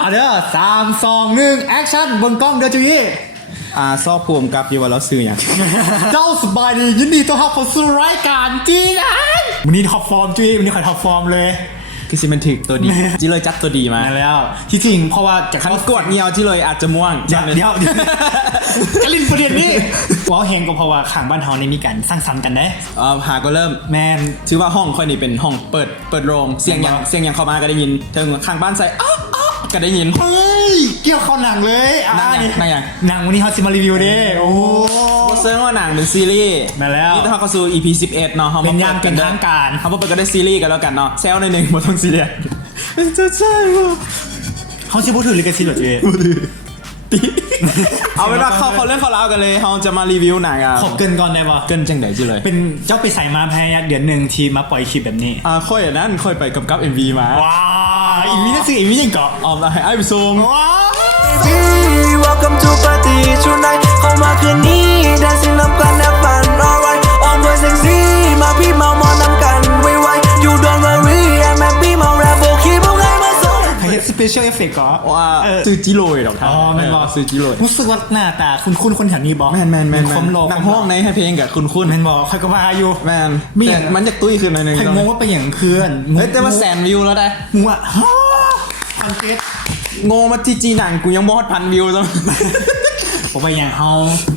เอาเด้อ3 2 1แอคชั่นบนกล้องเด้อจุยี่ซอกภูมิกับอยู่ว่าเราซื้ออย่าง เจ้าสบายดียินดีต้อนรับเข้าสู่รายการจีนวันนี้ท็อปฟอร์มจุยี่วันนี้ขอท็อปฟอร์มเลย คือสิมันถึกตัวดี จิเลยจัดตัวดีมา แล้วที่จริงเพราะว่าจาก คันกดเงียวจิเลยอาจจะม่วง เดี๋ยวกลินประเด็นนี้ว้าวแหงก็เพราะว่าข้างบ้านเฮานี่มีการสร้างสรรค์กันได้หาก็เริ่ม แมน ชื่อว่าห้องค่อยนี่เป็นห้องเปิดโรงเสียงยังเข้ามาก็ได้ยินเธอข้างบ้านใส่อ๊อกก็ได้ยิน เฮ้ยเกี่ยวเข้าหนังเลยนั่งอย่างหนังวันนี้เฮาสิมารีวิวเด้โอ้โห เซิร์ว่าหนังเป็นซีรีส์ มาแล้ว นี่ถ้าเข้าสู่ EP 11เนาะ เป็นยามเป็นทางการ เขาเปิดก็ได้ซีรีส์กันแล้วกันเนาะแซวในหนึ่งหมดทั้งซีรีส์ใช่เขาสิบ่ถือลิขสิทธิ์หรอเจ๊ เอาเป็นว่าเขาเรื่องเขาเล่ากันเลยเขาจะมารีวิวหนังขอเกินก่อนได้ป่ะเกินจังไหนจิเลยเป็นเจ้าไปใส่มาภายในเดือนหนึ่งที่มาปล่อยคลิปแบบนี้ค่อยนั้นค่อยไปกำกับ MV มาว้าวอีมีนั่นสิอีมียังเกาะออมได้ไอ้ไปซูมว้าว Welcome to party tonight เข้ามาคืนนี้ dancing นำกัน have fun alright all boys sexy มาพี่เมามอนำกันไวๆ you don't worry I'm happy เมาแรปโบคีพวกไงมาส่งใครเห็นสเปเชียลเอฟเฟกต์ก็ว่าซื้อจิโร่หรอกครับแม่นบอกซื้อจิโร่รู้สึกว่าหน้าตาคุณคนแถวนี้บอกแม่นคมโลหนังห้องในให้เพลงกับคุณแม่นบอกใครก็มาอยู่แม่นแต่มันจะตุ้ยขึ้นหน่อยนึงใครงงว่าเป็นอย่างเคือนแต่ว่า100,000 วิวแล้วได้งัวคอนเทนต์งงมาจีหนังกูยังมอด1,000 วิวจังผมไปอย่างเฮา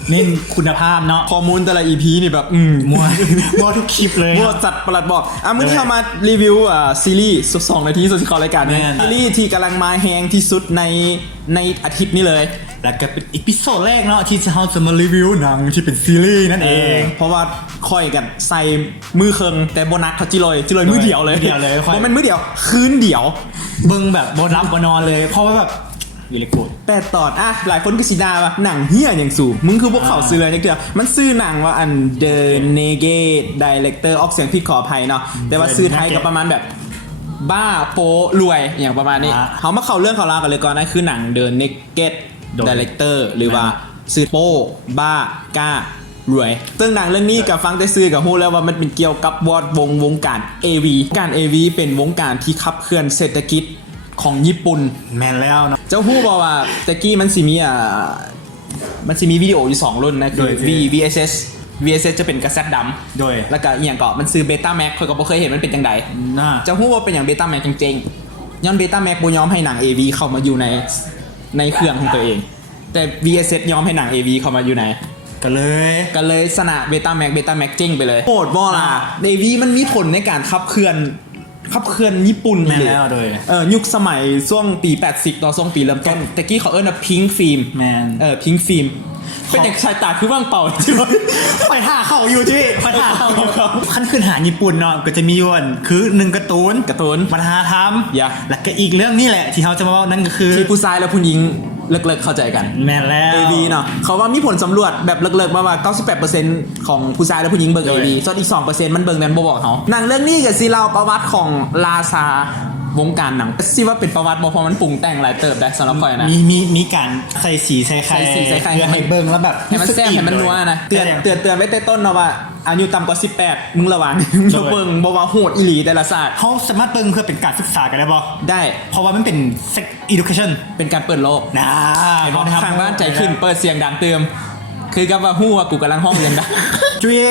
เน้นคุณภาพเนาะข้อมูลแต่ละ EP นี่แบบมัวทุกคลิปเลยมัวจัดประหลัดบอกเมื่อที่เรามารีวิวซีรีส์2 นาทีสุดที่เขารายการนี้ซีรีส์ที่กำลังมาแฮงที่สุดในอาทิตย์นี้เลยแล้วก็เป็นอีพิโซดแรกเนาะที่เราจะมารีวิวหนังที่เป็นซีรีส์นั่นเองเพราะว่าค่อยกันใส่มือเคิงแต่โบนัสเขาจิลอยมือเดียวเลยเพราะมันมือเดียวคืนเดียวเบิ่งแบบบ่รับบ่นอนเลยเพราะว่าแบบวิลิกูด8 ตอนหลายคนก็สิดาว่าหนังเฮี้ยอย่างสูงมึงคือพวกเขาซื้อเลยนี่คือมันซื้อหนังว่าอัน The Naked Director ออกเสียงผิดขออภัยเนาะแต่ว่าซื้อไทยก็ประมาณแบบบ้าโปรวยอย่างประมาณนี้เขามาเข้าเรื่องเขาเล่ากันเลยก่อนนะคือหนัง The Naked Director หรือว่าซื้อโปบ้ากล้ารวยซึ่งหนังเรื่องนี้กับฟังแต่ซื้อกับฮู้แล้วว่ามันเป็นเกี่ยวกับวงการ AV การ AV เป็นวงการที่ขับเคลื่อนเศรษฐกิจของญี่ปุ่นแมนแล้วเนาะเจ้าฮู้บอกว่าตะกี้มันสิมีวิดีโออยู่2รุ่นนะคือ VSS จะเป็นกระแสดำโดยแล้วก็อีกอย่างก็มันซื้อ Beta Max เคยก็บ่เคยเห็นมันเป็นจังไดเจ้าฮู้ว่าเป็นอย่าง Beta Max จริงๆย้อน Beta Max บ่ยอมให้หนัง AV เข้ามาอยู่ในเครื่องของตัวเองแต่ VSS ยอมให้หนัง AV เข้ามาอยู่ในก็เลยสนะ Beta Max เจ๊งไปเลยโหดบ่ล่ะ AV มันมีผลในการขับเคลื่อนญี่ปุ่นแม่แล้วโดยยุคสมัยช่วงปี80ต่อช่วงปีเริ่มต้นตะกี้เขานะพิงค์ฟิล์มแมนพิงค์ฟิล์มเป็นอย่างชายตาคือว่างเปล่าใช่ไหมไปท่าเข้าอยู่ที่ไปท่าเข้าอยู่ขั้นขึ้นหาญี่ปุ่นเนาะก็จะมีอยู่คือ1การ์ตูนวัฒนธรรมแล้วก็อีกเรื่องนี้แหละที่เขาจะมาว่านั่นก็คือที่ผู้ชายและผู้หญิงเลิกเข้าใจกันแม่นแล้ว AV เนาะเขาว่ามีผลสำรวจแบบเลิกมาว่า 98% ของผู้ชายและผู้หญิงเบิ่ง AV ส่วนอีก 2% มันเบิ่งนั้นบ่บอกเขาหนังเรื่องนี้ก็สิเล่าประวัติของลาซาวงการหนังสิว่าเป็นประวัติบ่เพราะมันปรุงแต่งหลายเติบได้สำหรับข่อยนะมีการใส่สีใส่ไข่เพื่อให้เบิ่งแล้วแบบให้มันแซ่บให้มันนัวนะเตือนไว้แต่ต้นเนาะว่าอายุต่ำกว่า18มึงระวังจะเบิ่งบ่ว่าโหดอีหลีแต่ละศาสตร์เขาสามารถเบิ่งเพื่อเป็นการศึกษากันได้บ่ได้เพราะว่ามันเป็น sex education เป็นการเปิดโลกนะทางบ้านใจขึ้นเปิดเสียงดังเติมคือกับว่าฮู้ว่ากูกำลังห้องเรียนดังจุ้ย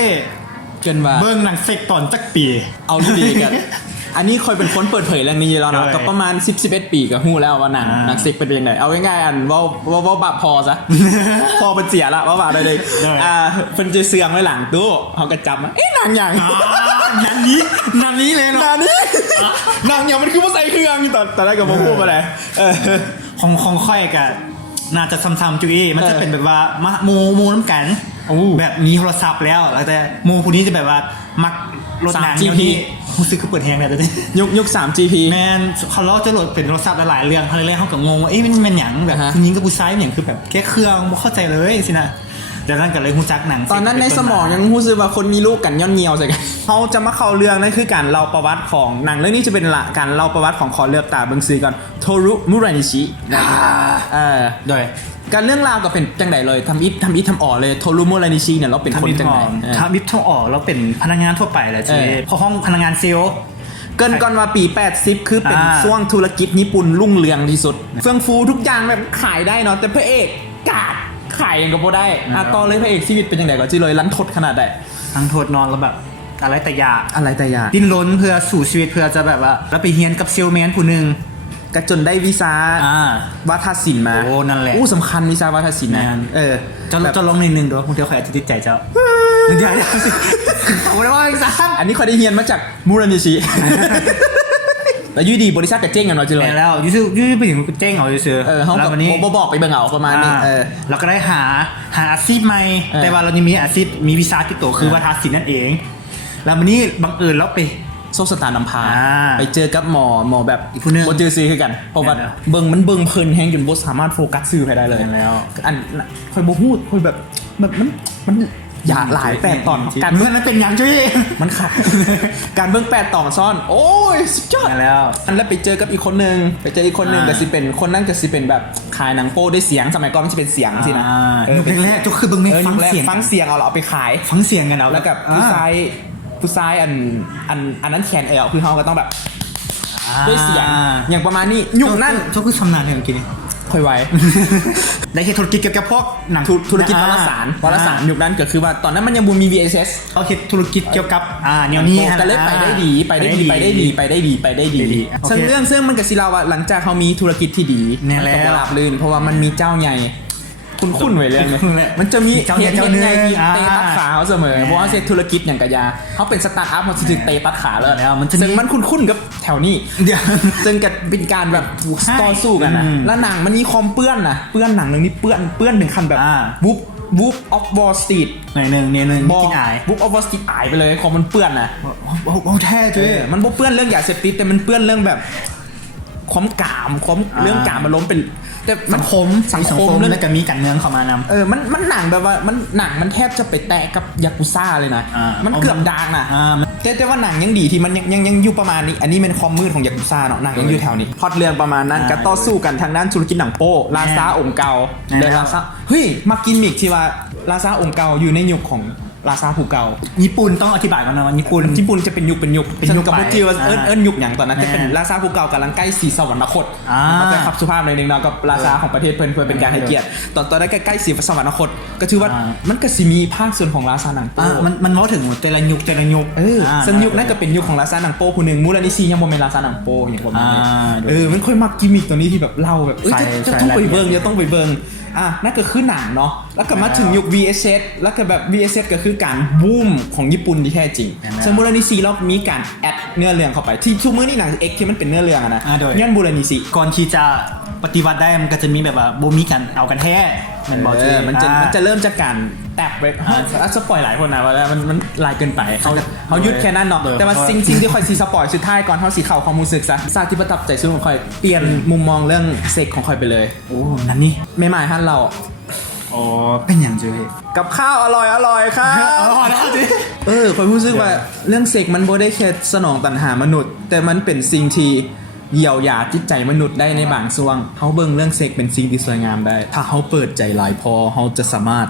เกินว่าเบิ่งหนังเซ็กตอนจักปีเอาดีกันอันนี้คอยเป็นคนเปิดเผยเรื่องนี้แล้วนะก็ประมาณ10-11 ปีก็ฮู้แล้วว่าหนังเซ็กเป็นยังไงเอาง่ายๆอันว่าบาพอซะพอเป็นเสียละว่าบาได้เลยเพิ่นจะเสื่องไว้หลังตู้เฮาก็จับมาหนังหยังหนังนี้เลยเนาะหนังหยังมันคือบ่ใส่เครื่องตอนแรกก็บ่ฮู้บ่ได้ของค่อยก็น่าจะซ้ำๆจุ้ยมันจะเป็นแบบว่าโมน้ำกันแบบมีโทรศัพท์แล้วแต่โมผู้นี้จะแบบว่ามักรถหนังที่รู้สึกคือเปิดแฮงแล้วแต่ยุค 3GP แมนเขาเล่าจะโหลดเป็นโทรศัพท์หลายเรื่องเขาเลยเขาก็งงว่ามันหยังแบบคุณยิงกับผู้ชายอย่างคือแบบแค่เครื่องไม่เข้าใจเลยสินะดังนั้นก็เลยฮู้จักหนังตอนนั้นในสมองยังฮู้สึกว่าคนมีลูกกันย้อนเงียวใส่กันเขาจะมาเข้าเรื่องนั่นคือการเล่าประวัติของหนังเรื่องนี้จะเป็นการเล่าประวัติของขอเลือกตาเบิ่งซื้อก่อนโทรุมุรานิชิโดยการเรื่องราวก็เป็นจังไดเลยทำอ๋อเลยโทรุมุรานิชิเนี่ยเราเป็นคนจังไดทำอิทำอ๋อเราเป็นพนักงานทั่วไปแหละทีเพราะห้องพนักงานเซลล์ เกินก่อนว่าปี 80 คือเป็นช่วงธุรกิจญี่ปุ่นรุ่งเรืองที่สุดเฟื่องฟูทุกอย่างแบบขายได้เนาะแต่พระเอกกาดขายยังก็บ่ได้ต่อเลยพระเอกชีวิตเป็นยังไงก่อนจิเลยลันทดขนาดใด ทั้งโทษนอนแล้วแบบอะไรแต่อยาก อะไรแต่อยาก ดิ้นรนเพื่อสู่ชีวิตเพื่อจะแบบว่าแล้วไปเฮียนกับเซลแมนผู้หนึ่ง ก็จนได้วีซ่า อ่า วาทศิลป์มา โอ้นั่นแหละ สำคัญวีซ่าวาทศิลป์นะ แม่น แบบ จะลองนิดนึงดูคุณเดียวใครอาจจะติดใจเจ้าเดี๋ยวสิผมได้ว่าอีกสัก อันนี้เขาได้เรียนมาจากมูรานิชิ แต่อยูดีบริษัทกับเจ๊งกันเนาะจิเลย แล้วยูไปถึงเจ้งเอาซื้อ เขา แล้ว กับ วันนี้ โบบอกไปเบิ่งเอาประมาณนี้เราก็ได้หาอาชีพใหม่แต่ว่าเรายังมีอาชีพมีวีซ่าที่โตคือวาทศิลป์นั่นเอง แล้ววันนี้บังเอิญเราไป โซสตาร์นำพา อ่า ไปเจอกับหมอแบบ อีกผู้หนึ่ง โบเจอซีคือกันเพราะว่า แม่นแล้ว เบิ่งเพลินแฮงจนโบสามารถโฟกัสซื้อไปได้เลย แม่นแล้ว อันคอยโบพูดคอยแบบมันอย่าหลาย8 ตอนการ เมื่อนั้นเป็นอย่างจุ้ย มันขัด การเบิ่ง8 ตอนซ่อน โอ้ยสุดยอด มาแล้ว อันแล้วไปเจอกับอีกคนนึงแต่สิเป็นคนนั่งจะสิเป็นแบบขายหนังโป้ด้วยเสียงสมัยก่อนมันจะเป็นเสียงสินะ เพลงแรกจุกคือเบิ่งไม่ฟังเสียง ฟังเสียงเอาไปขาย ฟังเสียงกันเอา แล้วกับผู้ชายอันนั้นแขนเอลคือเขาก็ต้องแบบด้วยเสียงอย่างประมาณนี้ยุคนั้น จุกคือชำนาญเนี่ยเมื่อกี้นี่ ค่อยไว ได้แค่ธุรกิจเกี่ยวกับพวกหนัง ธุรกิจวารสารยุคนั้นก็คือว่าตอนนั้นมันยังบ่มี VHS เขาคิดธุรกิจเกี่ยวกับแนวนี้ ก็เลยไปได้ดีซึ่งเรื่องมันกับศิลาว่าหลังจากเขามีธุรกิจที่ดี แน่ มัน แล้ ก็ ว ราบรื่นเพราะว่ามันมีเจ้าใหญ่คุ้นไว้เรื่องนี้ มันจะมี เจ้าใหญ่เจ้า เห็น หนึ่ง ไงที่เตะตัดขาเขาเสมอเพราะว่าเซ็ตธุรกิจอย่างกะยาเขาเป็นสตาร์ทอัพมันจะเตะตัดขาเลย แล้วมันจะมี ซึ่งมันคุ้นกับแถวนี้ เดี๋ยว ซึ่งกับเป็นการแบบต่อสู้กันนะแล้วหนังมันมีความเปื้อนนะเปื้อนหนังเรื่องนี้เปื้อนถึงขั้นแบบวูฟออฟวอลสตรีท หน่อยหนึ่งกินอาย วูฟออฟวอลสตรีทอายไปเลยความมันเปื้อนนะ โอ้แท้จุ้ย มันบ่เปื้อนเรื่องยาเสพติดแต่มันเปื้อนเรื่องแบบความกามเรื่องกามมันล้มเป็นแต่สังคม เรื่องจะมีการเมืองเข้ามานำ มันหนังแบบว่ามันแทบจะไปแตะกับยากุซ่าเลยนะมันเกือบดังนะแต่ว่าหนังยังดีที่มันยังอยู่ประมาณนี้อันนี้เป็นความมืดของยากุซ่าเนาะหนังยังอยู่แถวนี้พล็อตเรื่องประมาณนั้นก็ต่อสู้กันทางด้านธุรกิจหนังโป้ลาซาองค์เก่าเดลาซาเฮ้ยมากินมิกที่ว่าลาซาองค์เก่าอยู่ในยุคของลาซาผู้เก่า ญี่ปุ่นต้องอธิบายก่อนนะว่าญี่ปุ่น จะเป็นยุคกับพวกจีว่าเอิ้นยุคอย่างตอนนั้นจะเป็นลาซาผู้เก่ากำลังใกล้สีสวรรคตเขาจะขับสุภาพหน่อยนึงเนาะกับลาซาของประเทศเพื่อนเป็นการให้เกียรติตอนนั้นใกล้สีสวรรคตก็ถือว่ามันก็สิมีภาคส่วนของลาซาหนังโป้ มันว่าถึงแต่ละยุคซึ่งยุคนั้นก็เป็นยุคของลาซาหนังโป้ผู้หนึ่งมูรานิชิยังโมเมนลาซาหนังโป้อย่างประมาณนี้มันค่อยมักกิมมิคตัวนี้ที่แบบเล่าแบบจะต้องไปเบิ่งนั่นก็คือหนังเนาะแล้วก็มาถึงยุค VHS แล้วก็แบบ VHS ก็คือการบูมของญี่ปุ่นที่แท้จริงซึ่งมูรานิชิเรามีการแอดเนื้อเรื่องเข้าไปที่ทุกมื้อนี่หนัง X ที่มันเป็นเนื้อเรื่องอะนะย้อนมูรานิชิ ก่อนที่จะปฏิวัติได้มันก็จะมีแบบว่าโบมีกันเอากันแท้มันจะเริ่มจากการแตบไปสปอยหลายคนนะว่ามันลายเกินไปเขายุดแค่นั้นเนาะแต่ว่าสิ่งที่คอยซีสปอยสุดท้ายก่อนเขาสีเข่าความรู้สึกซาที่ประทับใจซึ่งของคอยเปลี่ยนมุมมองเรื่องเซ็กของคอยไปเลย โอ้นั่นนี่ ไม่หมายฮั่นเรา อ๋อเป็นอย่างจุ้ย กับข้าวอร่อยครับ อร่อยนะจุ้ย คอยรู้สึกว่าเรื่องเซ็กมันโบได้แค่สนองตัณหามนุษย์แต่มันเป็นสิ่งที่เยียวยาจิตใจมนุษย์ได้ในบางช่วงเขาเบิ่งเรื่องเซ็กเป็นสิ่งที่สวยงามได้ถ้าเขาเปิดใจหลายพอเขาจะสามารถ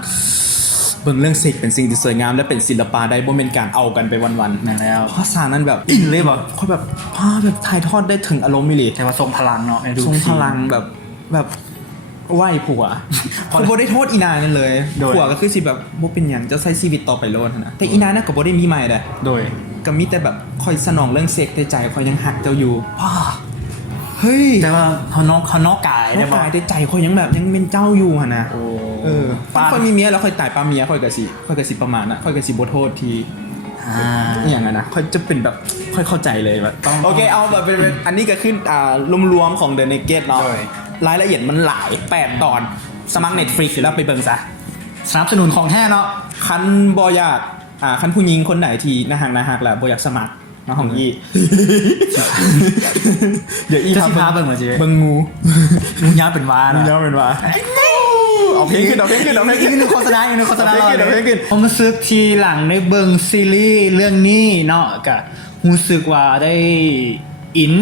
เบิ่งเรื่องเซ็กเป็นสิ่งที่สวยงามและเป็นศิลปะได้บ่เป็นการเอากันไปวันๆนั่นแล้วภาษานั้นแบบอินเลยแบบเขาแบบภาพแบบถ่ายทอดได้ถึงอารมณ์มิลิแต่ว่าทรงพลังเนาะทรงพลังแบบไหวผัวเขาบ่ได้โทษอีนากันเลยผัวก็คือสิแบบบ่เป็นหยังจะใช้ชีวิตต่อไปโลดนะแต่อีนาน่ะก็บ่ได้มีใหม่เด้โดยก็มีแต่แบบคอยสนองเรื่องเซ็กแต่ใจคอยยังหักเจ้าอยู่เฮ้ยแต่ว่าเขานอกกายได้บอกแต่ใจคอยยังแบบยังเป็นเจ้าอยู่ฮะนะถ้าคอยมีเมียแล้วคอยตายปาเมียคอยกะสิประมาณน่ะคอยกะสิบ่โทษทีอย่างนั้นนะคอยจะเป็นแบบค่อยเข้าใจเลยแบบโอเคเอาแบบเป็นอันนี้ก็ขึ้นรวมๆของ The Naked เนาะรายละเอียดมันหลาย8 ตอนสมัคร Netflix แล้วไปเบิ่งซะสนับสนุนของแท้เนาะคันบ่อยากคันผู้หญิงคนไหนที่น่าหักแล้วบ่อยากสมัครมาของอีเดี๋ยวอีพาเบิ่งมาจีเบิ่งงูยาวเป็นวาเอาเพลงขึ้นนึงโฆษณาผมรู้สึกทีหลังในเบิ่งซีรีส์เรื่องนี้เนาะก็รู้สึกว่าได้อิน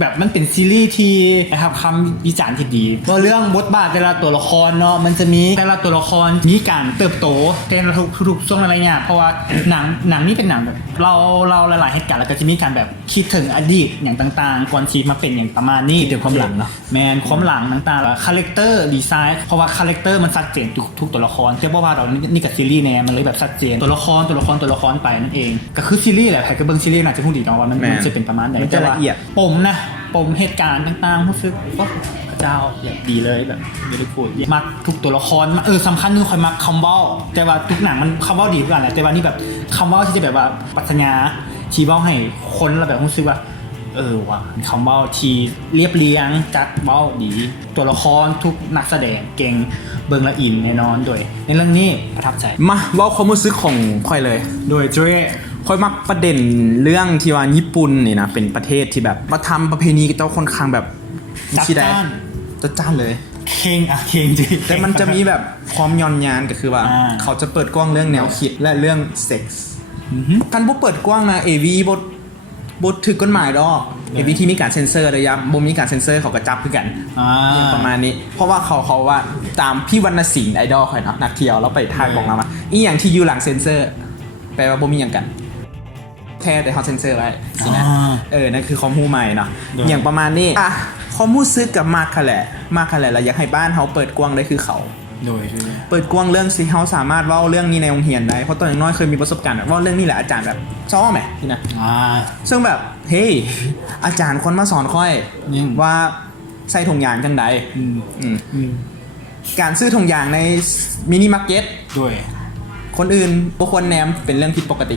แบบมันเป็นซีรีส์ที่นะครับคำวิจารณ์ที่ดีเพราะเรื่องบทบาทแต่ละตัวละครเนาะมันจะมีแต่ละตัวละครมีการเติบโตแต่ละทุกช่วงอะไรเงี้ยเพราะว่าหนังนี่เป็นหนังแบบเราหลายๆเหตุการณ์แล้วก็จะมีการแบบคิดถึงอดีตอย่างต่างๆก่อนที่มาเป็นอย่างประมาณนี้ คิดถึงความหลังเนาะ แมนความหลังต่างๆแล้วคาแรคเตอร์ดีไซน์เพราะว่าคาแรคเตอร์มันชัดเจนทุกตัวละครแต่เพราะว่าเรานี่กับซีรีส์เนี่ยมันเลยแบบชัดเจนตัวละครไปนั่นเองก็คือซีรีส์แหละใครก็เบิ่งซีรีส์น่าจะพูดดีเนาะว่ามันจะเป็นประมาณไหน มันจะละเอียด ปมเหตุการณ์ต่างๆรู้สึกว่าพระเจ้าอย่างดีเลยแบบไม่ได้พูดมักทุกตัวละครสำคัญนึงคอยมักคำเว้าแต่ว่าทุกหนังมันคำเว้าดีกว่าแหละแต่ว่านี่แบบคำเว้าที่จะแบบว่าปรัชญาชี้เว้าให้คนเราแบบรู้สึกว่าว่ะคำเว้าที่เรียบเรียงจัดเว้าดีตัวละครทุกนักแสดงเก่งเบิ่งละอินแน่นอนโดยในเรื่องนี้ประทับใจ มาเว้าความรู้สึกของค่อยเลย โดยเจ๊ ค่อยมักประเด็นเรื่องที่ว่าญี่ปุ่นนี่นะเป็นประเทศที่แบบมาทำประเพณีกับเจ้าค่อนข้างแบบ จัด ที่ใ จ้าน จัดจ้านเลย เข่งจริง แต่มันจะมีแบบความย้อนยานก็คือว่า เขาจะเปิดกว้างเรื่องแนวคิดและเรื่องเซ็กส์คันบ่เปิดกว้างนะ AV บ่ถึกกฎหมายดอก AV ที่มีการเซ็นเซอร์ระยะบ่มีการเซ็นเซอร์เขาก็จับคือกันประมาณนี้เพราะว่าเขาว่าตามพี่วรรณสิงห์ไอดอลค่อยเนาะนักเที่ยวแล้วไปถ่ายบอกมาอีหยังที่อยู่หลังเซ็นเซอร์แปลว่าบ่มีหยังกันแท้แต่เขาเซ็นเซอร์ไว้สินะนั่นคือความรู้ใหม่เนาะอย่างประมาณนี้ความรู้สึกกับมากค่ะแหละเราอยากให้บ้านเขาเปิดกว้างได้คือเขาโดยเปิดกว้างเรื่องสิเขาสามารถเล่าเรื่องนี้ในโรงเรียนได้เพราะตอนอย่างน้อยเคยมีประสบการณ์แบบว่าเรื่องนี้แหละอาจารย์แบบชอบไหมที่นะซึ่งแบบเฮ้ยอาจารย์คนมาสอนค่อยว่าใส่ถุงยางจังใดการซื้อถุงยางในมินิมาร์เก็ตด้วยคนอื่นบุคคลแนมเป็นเรื่องผิดปกติ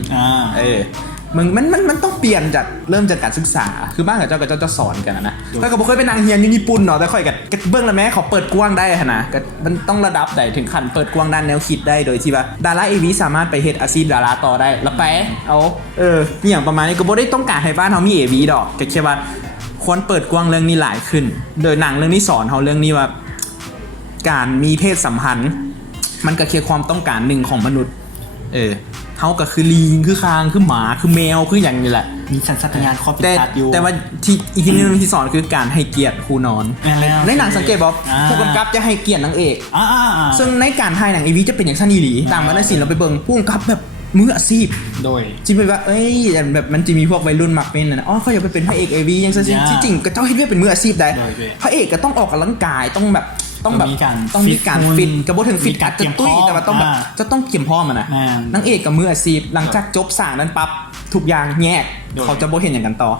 มันต้องเปลี่ยนจากเริ่มจากการศึกษาคือบ้านกับเจ้าจะสอนกันนะแต่ก็บ่เคยไปนั่งเรียนอยู่ญี่ปุ่นเนาะแต่ค่อยกับเบื้องละแม้เขาเปิดกว้างได้นะก็มันต้องระดับใดถึงขั้นเปิดกว้างด้านแนวคิดได้โดยที่ว่าดาราAVสามารถไปเฮ็ดอาชีพดาราต่อได้แล้วไปเอาอย่างประมาณนี้ก็บ่ได้ต้องการให้บ้านเฮามี AV ดอกแค่ว่าควรเปิดกว้างเรื่องนี้หลายขึ้นโดยหนังเรื่องนี้สอนเฮาเรื่องนี้ว่าการมีเพศสัมพันธ์มันก็คือความต้องการหนึ่งของมนุษย์เขาก็คือลิงคือคางคือหมาคือแมวคืออย่างนี้แหละมีสัญชาตญาณความเป็นสัตว์อยู่แต่ว่าที่อีกทีนึงที่สอนคือการให้เกียรติครูนอนในหนังสังเกตบอกผู้กำกับจะให้เกียรตินางเอกซึ่งในการถ่ายหนังAVจะเป็นอย่างชั้นอีหลีตามวรรณศิลป์เราไปเบิ่งผู้กำกับแบบมืออาชีพโดยจริงๆว่าแบบมันจะมีพวกวัยรุ่นมักเป็นนะเขาอยากไปเป็นพระเอกAVยังจริงก็เจ้าให้เรียกเป็นมืออาชีพได้พระเอกก็ต้องออกกำลังกายต้องมีการฟิตกระบวนถึงฟิตการตุ้ยแต่ว่าต้องแบบจะต้องเกี่ยมพ่อมันนะนางเอกกับมืออาชีพหลังจากจบสร้างนั้นปั๊บทุกอย่างแยกเขาจะโบเห็นอย่างกันต่อ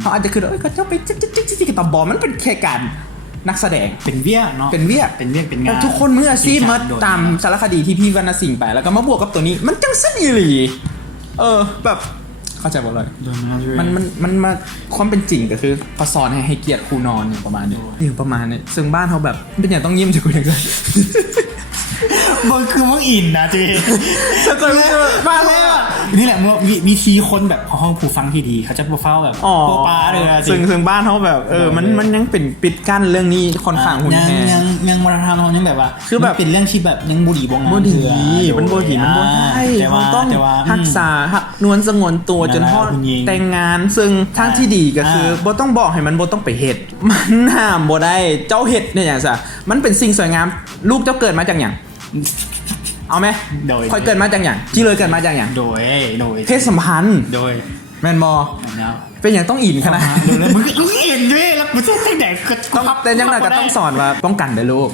เขาอาจจะคือก็จะไปจิ๊กต่อบอลมันเป็นแค่การนักแสดงเป็นเวียเนาะเป็นงานทุกคนมืออาชีพมาตามสารคดีที่พี่วรรณสิงห์ไปแล้วก็มาบวกกับตัวนี้มันจังสั้นอีหลีแบบเข้าใจบอกเลยมันมาความเป็นจริงก็คือเขาสอนให้เกียรติครูนอนอย่างประมาณนี้ซึ่งบ้านเขาแบบเป็นอย่างต้องยิ้มจะคุยกันมันคือมึงอินนะเจสักคนมาแล้วนี่แหละวิธีคนแบบห้องผู้ฟังที่ดีเขาจะเฝ้าแบบโปป้าเลยนะซึ่งบ้านเขาแบบมันยังเป็นปิดกั้นเรื่องนี้ค่อนข้างหุ่นแท้ยังวัฒนธรรมเขายังแบบว่าคือแบบเป็นเรื่องที่แบบยังบุหรี่บงงานมันบุหรี่มันได้มันต้องรักษานวลสงวนตัวจนพ่อแต่งงานซึ่งทางที่ดีก็คือบ่ต้องบอกให้มันบ่ต้องไปเฮ็ดมันห้ามบ่ได้เจ้าเฮ็ดเนี่ยอย่างซะมันเป็นสิ่งสวยงามลูกเจ้าเกิดมาจากอย่างเอาไหมคอยเกิดมาจากอย่างที่เลยเกิดมาจากอย่างโดยเพศสัมพันธ์โดยแมนบอเป็นอย่างต้องอินขนาดมึงอินด้วยแล้วมึงจะตั้งแต่ต้องแต่ยังไงก็ต้องสอนว่าป้องกันเด้อลูก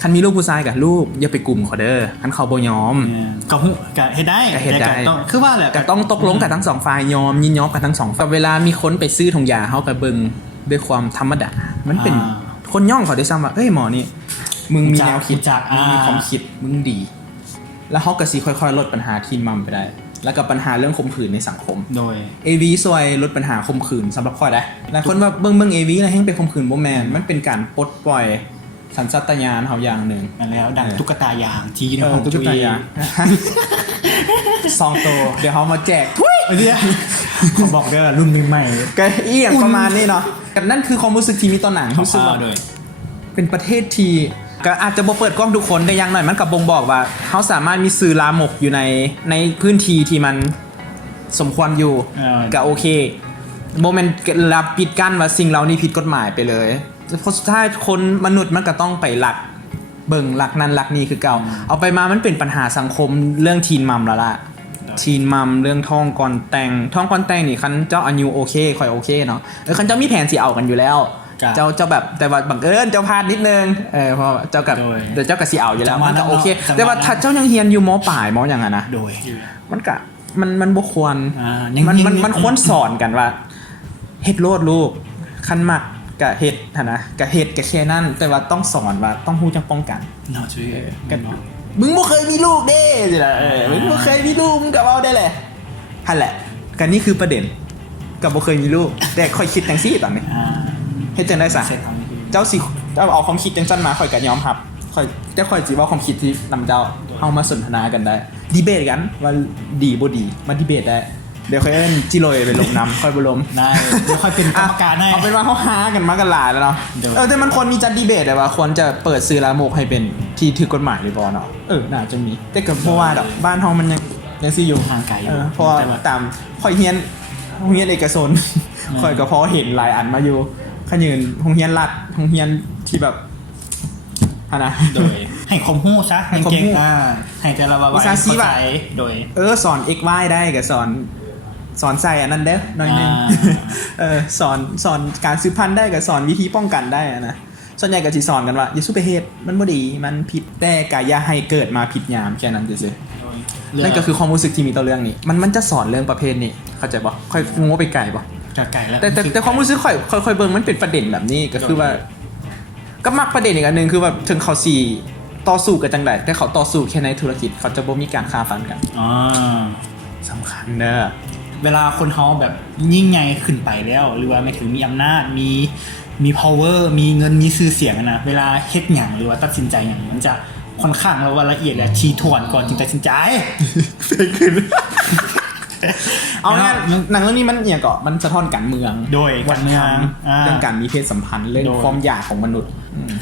คันมีลูกผู้ชายกับลูกอย่าไปกลุ่มเขาเด้อคันเขาบ่ยอมก็ให้ได้คือว่าแหละก็ต้องตกลงกับทั้งสองฝ่ายยอมยินยอมกับทั้งสองกับเวลามีคนไปซื้อถุงยาเขาไปเบิ่งด้วยความธรรมดามันเป็นคนย่องเขาได้ซ้ำว่าเอ้ยหมอนี่มึงมีแนวคิดมีความคิดมึงดีแล้วเขาก็สิค่อยๆลดปัญหาทีนมัมไปได้แล้วก็ปัญหาเรื่องข่มขืนในสังคมโดย AV ซวยลดปัญหาข่มขืนสำหรับข้อได้หลายคนว่าเบิ่ง AV แล้วแฮงไปข่มขืนบ่แม่นมันเป็นการปลดปล่อยสัญชาตญาณเฮาอย่างนึงแล้วดังตุ๊กตายางที่ในห้องตุ๊กตายาง2ตัวเดี๋ยวเฮามาแจกทุยเขาบอกเด้อรุ่นใหม่ๆก็อีหยังประมาณนี้เนาะกับนั่นคือความรู้สึกที่มีต่อหนังรู้สึกว่าเป็นประเทศที่ก็อาจจะบ่เปิดกล้องทุกคนแต่อย่างหน่อยมันก็บ่งบอกว่าเขาสามารถมีสื่อลามกอยู่ในพื้นที่ที่มันสมควรอยู่ก็โอเค โมเมนต์รับปิดกั้นว่าสิ่งเหล่านี้ผิดกฎหมายไปเลยเพราะสุดท้ายคนมนุษย์มันก็ต้องไปหลักเบิ่งหลักนั้นหลักนี้คือเก่าเอาไปมามันเป็นปัญหาสังคมเรื่องทีนมัมแล้วล่ะทีนมัมเรื่องท้องก่อนแต่งนี่คันเจ้าอายุโอเคค่อยโอเคเนาะคันเจ้ามีแผนสิเอากันอยู่แล้วเจ้าแบบแต่ว่าบังเอิญเจ้าพลาดนิดนึงเพราะเจ้ากับเดี๋ยวเจ้ากับสิเอาอยู่แล้วมันก็โอเคแต่ว่าถ้าเจ้ายังเฮียนอยู่ม.ปลายม.อย่างนั้นนะ โดย มันก็มันบ่ควร มันควรสอนกันว่าเฮ็ดโลดลูกคันมักกะเฮ็ดนะกะเฮ็ดกะแค่นั้นแต่ว่าต้องสอนว่าต้องฮู้จักป้องกัน เนาะช่วยกันเนาะ มึงบ่เคยมีลูกเด้สิล่ะมึงบ่เคยมีลูกมึงก็เอาได้แหละหั่นแหละก็นี่คือประเด็นก็บ่เคยมีลูกแต่ค่อยคิดจังซี่ตอนนี้เฮ็ดจังได๋ซะเจ้าสิเจ้าเอาความคิดจังซั่นมาค่อยก็ยอมรับค่อยแต่ค่อยสิเว้าความคิดที่นำเจ้าเฮามาสนทนากันได้ดีเบตกันว่าดีบ่ดีมาดีเบตได้เดี๋ยวค่อยเอิ้นจิโรยไปลงน้ำค่อยบ่ลมได้เดี๋ยวค่อยเป็นกรรมการให้เอาเป็นว่าเขาหากันมากันหลายแล้วเนาะแต่มันควรมีจัดดีเบตแต่ว่าควรจะเปิดซื้อลามกให้เป็นที่ถือกฎหมายหรือบ่เนาะน่าจะมีแต่ก็เพราะว่าดอกบ้านเฮามันยังสิอยู่ห่างไกลอยู่เพราะตามค่อยเฮียนโรงเรียนเอกชนค่อยก็พอเห็นหลายอันมาอยู่ขยืนโรงเรียนรัฐโรงเรียนที่แบบนะโดยให้ความรู้ซะให้เก่งให้แต่ละว่าเข้าใจโดยสอน x y ได้ก็สอนใส่อันนั้นเด้อหน่อยนึงสอนการสืบพันธุ์ได้กับสอนวิธีป้องกันได้นะส่วนใหญ่ก็สิสอนกันว่าอย่าสู้ไปเฮ็ดมันบ่ดีมันผิดแต่ก็อย่าให้เกิดมาผิดยามแค่นั้นซื่อๆนั่นก็คือความรู้สึกที่มีต่อเรื่องนี้มันจะสอนเรื่องประเภทนี้เข้าใจบ่ค่อยงงไปไกลบ่ไกลแล้วแต่ความรู้สึกค่อยเบิ่งมันเป็นประเด็นแบบนี้ก็คือว่าก็มักประเด็นอีกอันนึงคือว่าถึงเขาสิต่อสู้กันจังได๋แต่เขาต่อสู้แค่ในธุรกิจเขาจะบ่มีการฆ่าฟันกันสำคัญเด้อเวลาคนเฮาแบบยิ่งใหญ่ขึ้นไปแล้วหรือว่าไม่ถึงมีอำนาจมี power มีเงินมีชื่อเสียงนะเวลาเฮ็ดหยังหรือว่าตัดสินใจหยังมันจะค่อนข้างแล้วว่าละเอียดและถี่ถ้วนก่อนจึงตัดสินใจขึ้นเอางั้นหนังเรื่องนี้มันเอียงก็มันสะท้อนการเมืองโดยการเมืองเรื่องการมีเพศสัมพันธ์เรื่องความอยากของมนุษย์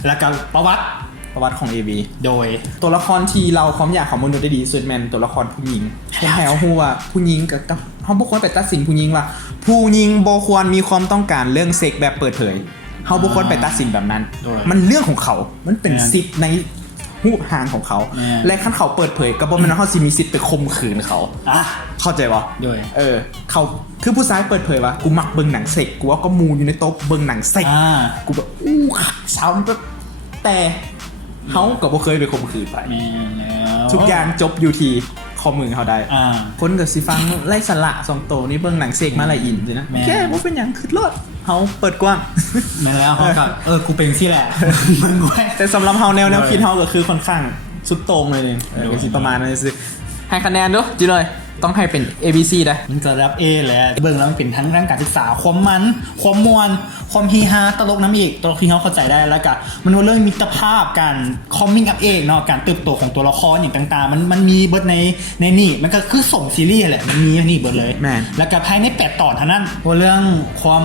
แล้วก็ประวัติของ AB โดยตัวละครที่เราความอยากของมนุษย์ได้ดีสุดแม่นตัวละครผู้หญิงให้เฮาฮู้ว่าผู้หญิงกับเฮาบ่ควรไปตัดสินผู้หญิงว่าผู้หญิงบ่ควรมีความต้องการเรื่องเซ็กแบบเปิดเผยเฮาบ่ควรไปตัดสินแบบนั้นมันเรื่องของเขามันเป็นสิทธิ์ในรูปหางของเขาและคันเขาเปิดเผยก็บ่แม่นว่าเฮาสิมีสิทธิ์ไปข่มขืนเขาเข้าใจบ่ด้วยเขาคือผู้ชายเปิดเผยว่ากูมักเบิ่งหนังเซ็กกูว่าก็มูอยู่ในโต๊ะเบิ่งหนังเซ็กกูแบบสาวแบบแต่เขาก็บ่เคยไปข่มขืนไปทุกอย่างจบอยู่ที่ข้อมือเขาได้คนก็สิฟังไล่สละ2โตนี่เบิ่งหนังเซ็กมาหลายอินสินะแค่บ่เป็นหยังคือรถเฮาเปิดกว้างแม่นแล้วเฮาก็กูเป็นที่แหละมันไว้แต่สำหรับเฮาแนวคิดเฮาก็คือค่อนข้างสุดโต่งเลยก็สิประมาณนั้นสิให้คะแนนดูจิเลยต้องให้เป็น ABC ได้มันจะรับ A แหละเบิ่งแล้วมันเป็นทั้งการศึกษาความมันความมวลความฮีฮาตลกน้ำอีกตลกที่เขาเข้าใจได้แล้วก็มันเรื่องมิตรภาพการคอมมิ่งอัพเองเนาะการเติบโตของตัวละครอย่างต่างๆมันมีเบิร์ดในนี่มันก็คือส่งซีรีส์แหละมันมีนี่เบิร์ดเลยแล้วก็ภายใน8ตอนเท่านั้นเรื่องความ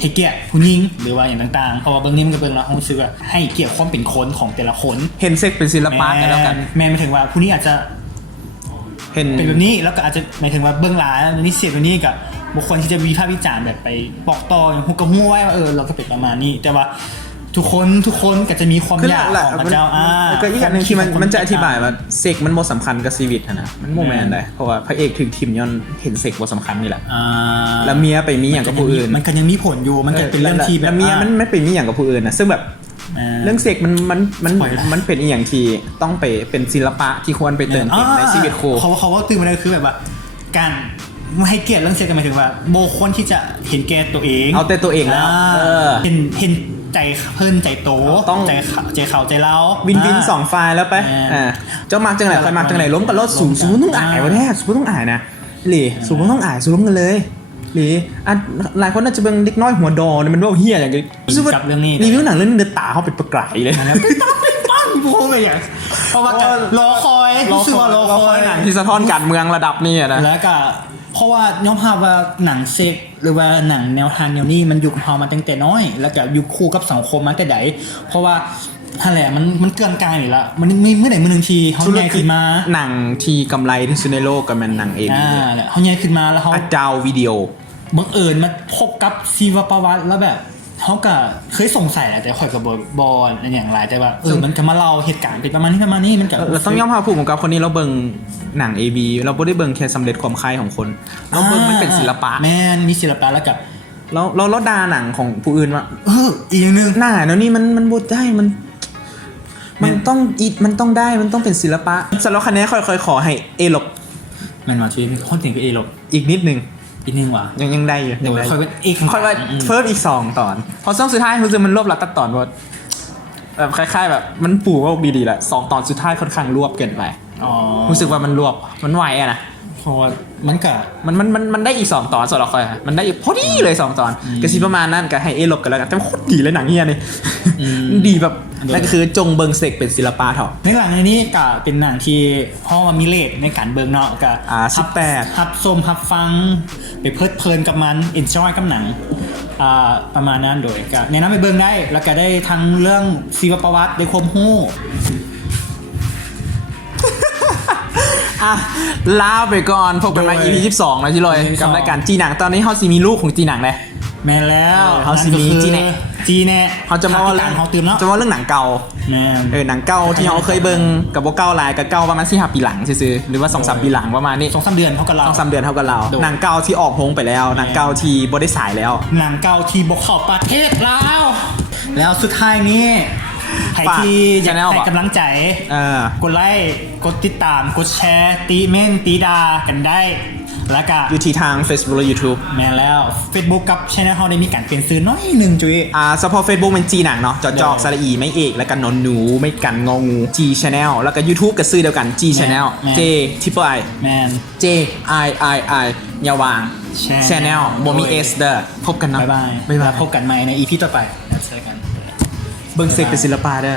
ให้เกียรติผู้หญิงหรือว่าอย่างต่างๆเพราะว่าเบิ่งนี้มันก็เบิ่งแล้วรู้สึกว่าให้เกียรติความเป็นคนของแต่ละคนเห็นเซ็กเป็นศิลปะกันแล้วกันแม้ถึงว่าผู้นี้อาจจะเป็นแบบนี้แล้วก็อาจจะหมายถึงว่าเบื้องหลังนี่เสียตัวนี้กับบุคคลที่จะวิพากษ์วิจารณ์แบบไปบอกต่ออย่างฮู้กับฮู้ไว้ว่าเราก็เป็นประมาณนี้แต่ว่าทุกคนก็จะมีความอยากของพระเจ้าก็อีกอย่างนึงที่มันจะอธิบายว่าเซ็กมันบ่สำคัญกับชีวิตนะมันโมแมนได้เพราะว่าพระเอกถึงทีมย้อนเห็นเซ็กบ่สำคัญนี่แหละแล้วเมียไปมีอย่างกับผู้อื่นมันก็ยังมีผลอยู่มันก็เป็นเรื่องที่แบบเมียมันไม่ไปมีอย่างกับผู้อื่นนะซึ่งแบบเรื่องเซ็กมันเป็นอีกอย่างที่ต้องไปเป็นศิลปะที่ควรไปเติมเต็มในชีวิตคู่เขาว่าตื่นมาเลยคือแบบว่าการไม่ให้เกียรติเรื่องเซ็กหมายถึงว่าโบคนที่จะเห็นแก่ตัวเองเอาแต่ตัวเองแล้วเห็นใจเพิ่นใจโตต้องใจเขาใจเราวิน2ฝ่ายแล้วไปเจ้ามักจังไหนใครมักจังไหนล้มกับรถสูงต้องอายวะแท้สูงต้องอายนะหรือสูงต้องอายสูงล้มกันเลยหรือหลายคนน่าจะเป็นเล็กน้อยหัวดอเนี่ยมันว่าเฮี้ยอย่างเงี้ยกับเรื่องนี้รีวิวหนังเรื่องเดือดตาเขาเป็นประกายเลยนะเป็นปั้งโผล่ไปอย่างเพราะว่ารอคอยหนังที่สะท้อนการเมืองระดับนี้นะแล้วก็เพราะว่าย้อมภาพว่าหนังเซ็กหรือว่าหนังแนวทางแนวนี้มันอยู่กับเรามาตั้งแต่น้อยแล้วก็อยู่คู่กับสังคมมาแต่ใดเพราะว่านั่นแหละมันเกินกายอยู่แล้วมันมีเมื่อไหร่เมื่อนึงทีเขาใหญ่ขึ้นมาหนังที่กำไรที่สุดในโลกก็มันหนังเองแหละเขาใหญ่ขึ้นมาแล้วเขาอาจาววิดีโอ บังเอิญมาพบกับชีวประวัติแล้วแบบเขาก็เคยสงสัยแหละแต่ข่อยกับบอลอย่างไรแต่ว่ามันจะมาเล่าเหตุการณ์เป็นประมาณนี้มันก็ เราต้องยอมรับผู้กำกับคนนี้เราเบิ่งหนัง AB เราไม่ได้เบิ่งแค่สำเร็จความใคร่ของคน เราเบิ่งมันเป็นศิลปะ แม่นมีศิลปะแล้วกับ เราด่าหนังของผู้อื่นว่า อีกอย่างหนึง หน้าเดี๋ยวนี้มันบดได้มันต้องมันต้องได้มันต้องเป็นศิลปะสำหรับคะแนนค่อยๆขอให้เอลบ แมันมาชีวิตมีคนถึงกับเอหลบ อีกนิดนึง อีกนึงว่ะ ยังได้อยู่ เดี๋ยวค่อยเป็นอีก ค่อยว่าเพิ่มอีก2 ตอนพอช่วงสุดท้ายรู้สึกมันรวบรัดตัดตอนว่าแบบคล้ายๆแบบมันปูว่าดีๆแหละ2 ตอนสุดท้ายค่อนข้างรวบเกินไป อ๋อ รู้สึกว่ามันรวบมันไวอะนะ เพราะว่ามันก็ มันได้อีก2 ตอนสำหรับค่อยอะมันได้อีกพอดีเลย2 ตอนก็สิประมาณนั้นก็ให้เอลบกันแล้วกันแต่มันโคตรดีเลยหนังเฮียนี่มันดีแบบนั่นก็คือจงเบิงเสกเป็นศิลปะเถอะ ในหลังในนี้ก็เป็นหนังที่พ่อมีเลทในการเบิงเนาะก็ 18 ฮับชมฮับฟังไปเพลิดเพลินกับมันเอนจอยกับหนังประมาณนั้นโดยก็แนะนำไปเบิงได้แล้วก็ได้ทั้งเรื่องชีวประวัติได้ความรู้ อ่ะลาไปก่อนพบกันใหม่ EP 12นะที่ลอยกับรายการจีหนังตอนนี้เฮาสิมีลูกของจีหนังเลย แม่นแล้ว เขาสิมีจีแน่ จีแน่ เขาจะมาว่า การเขาตื่มเนาะ จะว่าเรื่องหนังเก่า แม่น หนังเก่าที่เราเคยเบิ่งกับบ่เก่าหลายกับเก่าประมาณ4-5 ปีหลังซื่อๆหรือว่า 2-3 ปีหลังประมาณนี้ 2-3 เดือนเขากับเรา 2-3 เดือนเท่ากับเรา โดย หนังเก่าที่ออกโรงไปแล้วหนังเก่าที่บ่ได้ฉายแล้ว หนังเก่าที่บกเข้าประเทศลาวแล้วสุดท้ายนี้ใครที่อยาก Channel ให้กำลังใจ กดไลค์กดติดตามกดแชร์ตีเม่นตีดากันได้ แล้วก็ อยู่ที่ทาง Facebook และ YouTube แม่นแล้ว Facebook กับ Channel เขาได้มีการเปลี่ยนซื้อน้อยหนึ่งจุ้ย เฉพาะ Facebook เป็น G หนังเนาะจอกสระอีไม่เอกแล้วกันนอนหนูไม่กันงองู G Channel แล้วก็ YouTube ก็ซื้อเดียวกัน G Channel J Triple I แมน J I I I อย่าวาง Channel บ่มี S เด้อพบกันเนาะ บ๊ายบายพบกันใหม่ใน EP ต่อไปแล้วเจอกัน เบิ่งเสกเป็นศิลปะเด้อ